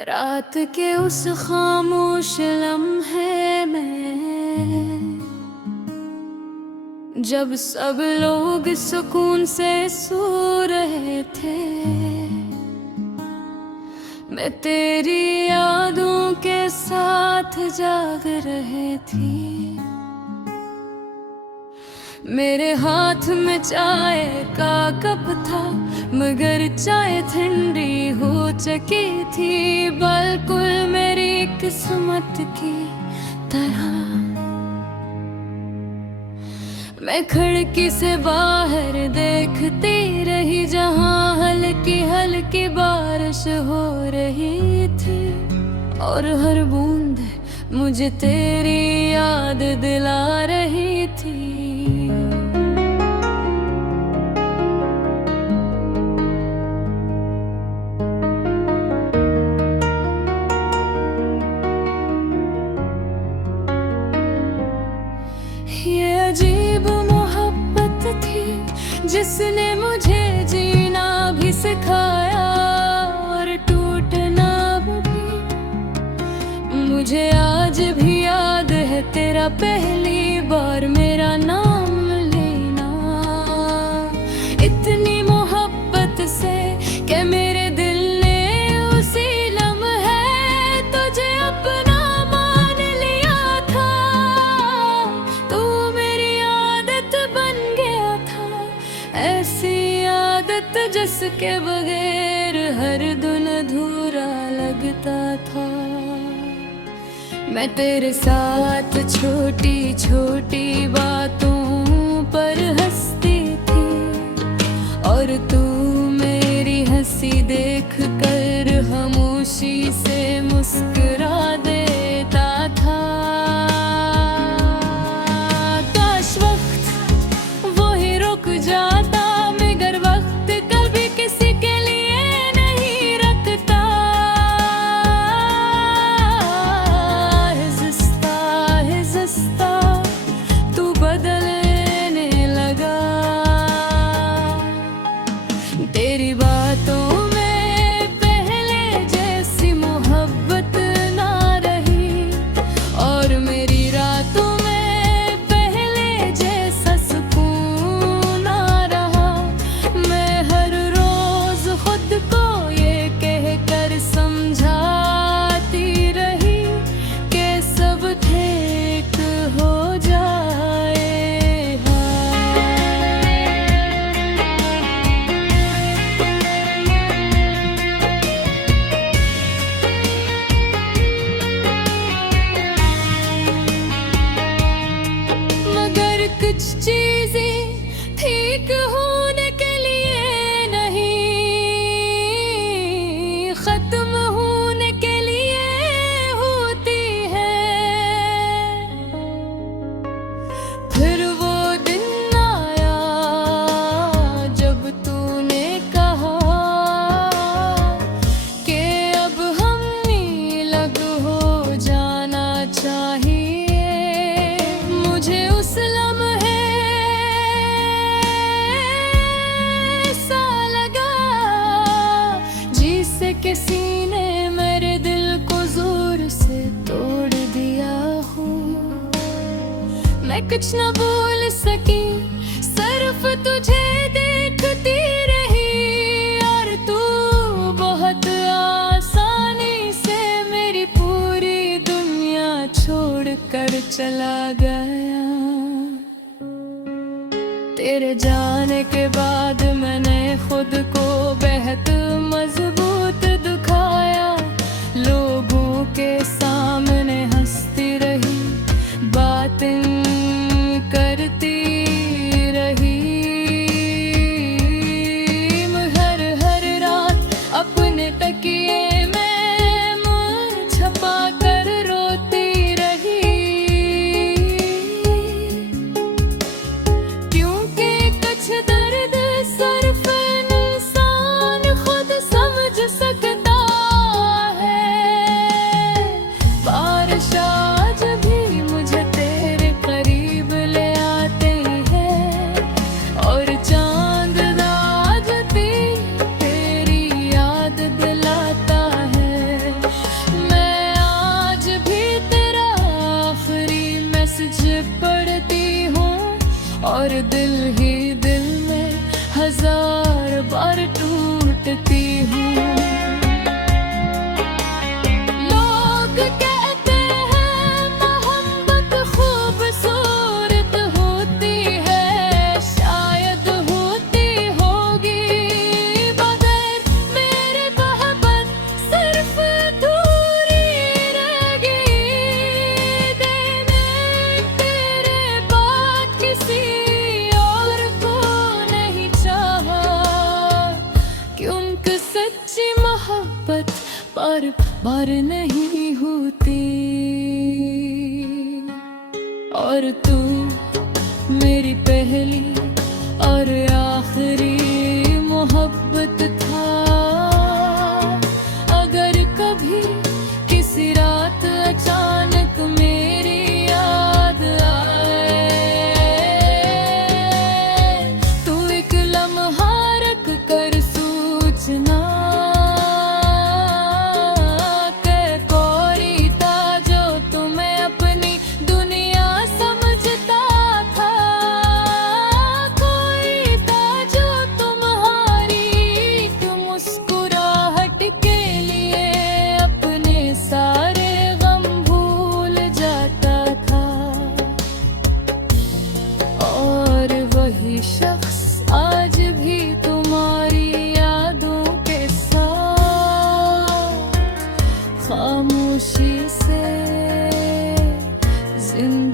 रात के उस खामोश लम्हे में जब सब लोग सुकून से सो रहे थे, मैं तेरी यादों के साथ जाग रही थी। मेरे हाथ में चाय का कप था, मगर चाय ठंडी हो चुकी थी, बिल्कुल मेरी किस्मत की तरह। मैं खिड़की से बाहर देखती रही, जहां हल्की हल्की बारिश हो रही थी, और हर बूंद मुझे तेरी याद दिला रही थी। ये अजीब मोहब्बत थी जिसने मुझे जीना भी सिखाया और टूटना भी। मुझे आज भी याद है तेरा पहली बार मेरा नाम लेना, इतनी मोहब्बत से कि मेरे दिल ने उसी लम्हे तुझे अपना मान लिया था। तू मेरी आदत बन गया था, ऐसी आदत जिसके बगैर हर दिन अधूरा लगता था। मैं तेरे साथ छोटी छोटी बातों पर हंसती थी, और तू मेरी हंसी देख कर खामोशी से मुस्कुरा देता था। काश वक्त वो ही रुक जाता, मगर वक्त कभी किसी के लिए नहीं रखता। हिज़्ता तू बदलने लगा, तेरी बातों में पहले जैसी मोहब्बत ना रही, और मेरी रातों में पहले जैसा सुकून ना रहा। मैं हर रोज खुद को ये कहकर समझाती रही कि सब ठीक हो जाए। मगर कुछ चीजें ठीक होने के लिए नहीं, खत्म होने के लिए होती है। फिर वो दिन आया जब तूने कहा कि अब हम अलग हो जाना चाहिए। मुझे उस लम्हे सा लगा जिसे किसी ने मेरे दिल को जोर से तोड़ दिया हो। मैं कुछ न बोल सकी, सिर्फ तुझे देखती रही, और तू बहुत आसानी से मेरी पूरी दुनिया छोड़ कर चला गया। तेरे जाने के बाद मैंने खुद को बेहद मजबूत दिखाया, लोगों के सामने हंसती रही, बातें करती रही। हर रात अपने तकिए में मुँह छुपा कर रोती रही। और दिल ही दिल में हजार बार टूटती हूँ। लोग कहते हैं मोहब्बत खूबसूरत होती है, शायद होती होगी, मगर मेरी मोहब्बत सिर्फ अधूरी रहेगी। देने तेरे बाद किसी और को नहीं चाहा, क्योंकि सच्ची मोहब्बत बार बार नहीं होती। और तू मेरी पहली और आखिरी मोहब्बत था। अगर कभी किसी रात अचानक मेरी याद आए, तू एक लम्हा रख कर सूचना के कोई था जो तुम्हें अपनी दुनिया समझता था। कोई था जो तुम्हारी एक मुस्कुराहट के लिए अपने सारे गम भूल जाता था। और वही शख्स आज भी तुम्हारी यादों के साथ खामोशी से जिंदा